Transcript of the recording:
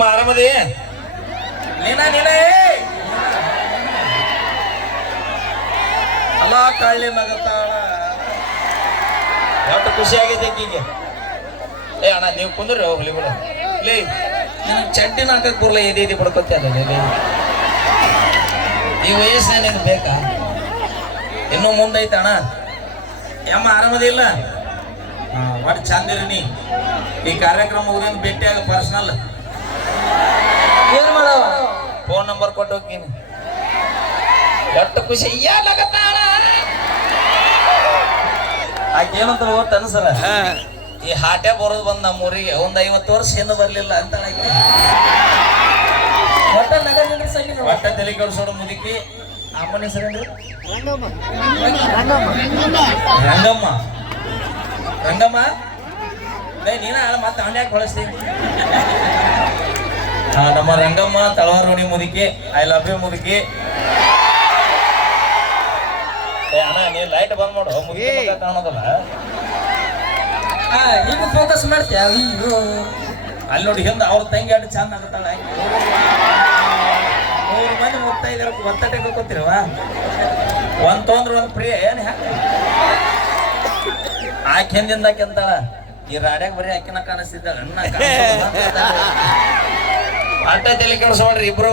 ಅಮ್ಮ ಆರಾಮದಿ? ನೀನ ನೀನ. ಅಲ್ಲ ಕಳ್ಳಿ ನಗತಾಳ ಎಷ್ಟು ಖುಷಿ ಆಗೈತೆ ಈಗ ಏ ಅಣ್ಣ ನೀವು ಕುಂದ್ರಿ ಹೋಗ್ಲಿ ಬಿಡ ಲೇ ನಿನ್ ಚಡ್ಡಿ ನಾಕಕ್ ಬರಲ್ಲ ಇದೆ ಇದೆ ಬಡ್ಕೊತ್ತೆ ಅಲ್ಲ ಈ ವಯಸ್ಸಿನ ನಿನ್ ಬೇಕಾ? ಇನ್ನೂ ಮುಂದೈತೆ ಅಣ್ಣ. ಯಮ್ಮ ಆರಾಮದಿಲ್ಲ ಹಾ ಒಟ್ಟು ಚಂದ ಇರಿ ನೀ. ಈ ಕಾರ್ಯಕ್ರಮ ಮುಗಿದಿಂದ ಭೇಟಿಯಾಗ ಪರ್ಸನಲ್ ಏನ್ ಮಾಡವ ಫೋನ್ ನಂಬರ್ ಕೊಟ್ಟು ಹೋಗ್ತೀನಿ. ಎಷ್ಟು ಖುಷಿ. ಏನಾಗತ್ತಾಳ ಆಕೇನಂತ ಏನಂತ ಗೊತ್ತ ಅನ್ಸಲ್ಲ? ಈ ಹಾಟೆ ಬರೋದು ಬಂದ್ ನಮ್ಮ ಊರಿಗೆ ಒಂದ್ ಐವತ್ತು ವರ್ಷ ಏನು ಬರ್ಲಿಲ್ಲ ಅಂತ ಒಟ್ಟ ನಗದಿಂದ ಒಟ್ಟ ತಲೆ ಕೆಡಿಸೋಡು ಮುದುಕಿ. ಅಮ್ಮನ ಹೆಸರೇನ್ರಿ ರಂಗಮ್ಮ ರಂಗಮ್ಮ ನೀನ ಮತ್ತೆ ಅವನ್ಯಾಕ ಬಳಸ್ತೀನಿ ನಮ್ಮ ರಂಗಮ್ಮ ತಳವಾರೋಣಿ ಮುದುಕಿ ಐ ಲವ್ ಯು ಮುದುಕಿ. ಏ ಅಣ್ಣ ನೀ ಲೈಟ್ ಬಂದ್ ಮಾಡು ಕಾಣೋದಲ್ಲ. ಈಗ ಫೋಕಸ್ ಮಾಡ್ತೀಯ? ಅಯ್ಯೋ. ಅಲ್ಲಿ ನೋಡಿ ಹಿಂದ ಅವ್ರ ತಂಗಿ ಅಡ್ಡು ಚಂದ ಆಗತ್ತಾಳ ಮೂರು ಮಂದಿ ಹೋಗ್ತಾ ಇದಾರ ಒತ್ತಟೆ ಗೊತ್ತಿರವ ಒಂದ್ ತೊಂದ್ರೆ ಒಂದ್ ಪ್ರಿಯ ಏನ್ ಆಕೆ ಹಿಂದಿಂದ ಆಕೆ ಅಂತಾಳ ಈ ರಾಡ್ಯಾಗ ಬರೀ ಆಕಿನ ಕಾಣಿಸ್ತಿದ್ದಾಳ. ಅಟ್ಟ ತಲೆ ಕೆಡಿಸೋಡ್ರಿ ಇಬ್ರು.